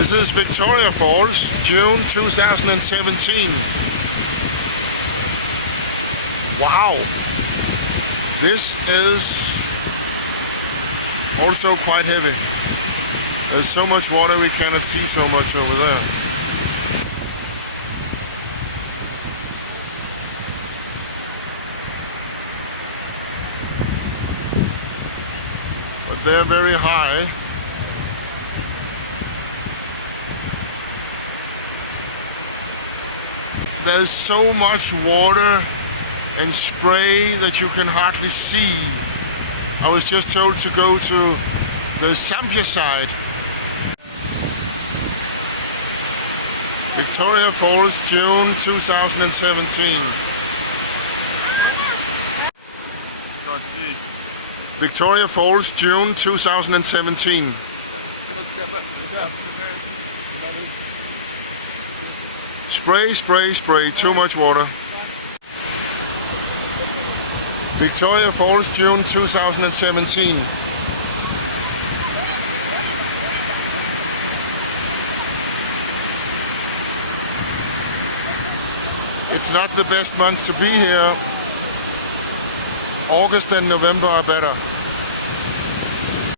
This is Victoria Falls, June 2017. Wow! This is also quite heavy. There's so much water we cannot see so much over there. But they're very high. There's so much water and spray that you can hardly see. I was just told to go to the Zambia side. Victoria Falls, June 2017. Victoria Falls, June 2017. Spray, spray, spray, too much water. Victoria Falls, June 2017. It's not the best months to be here. August and November are better.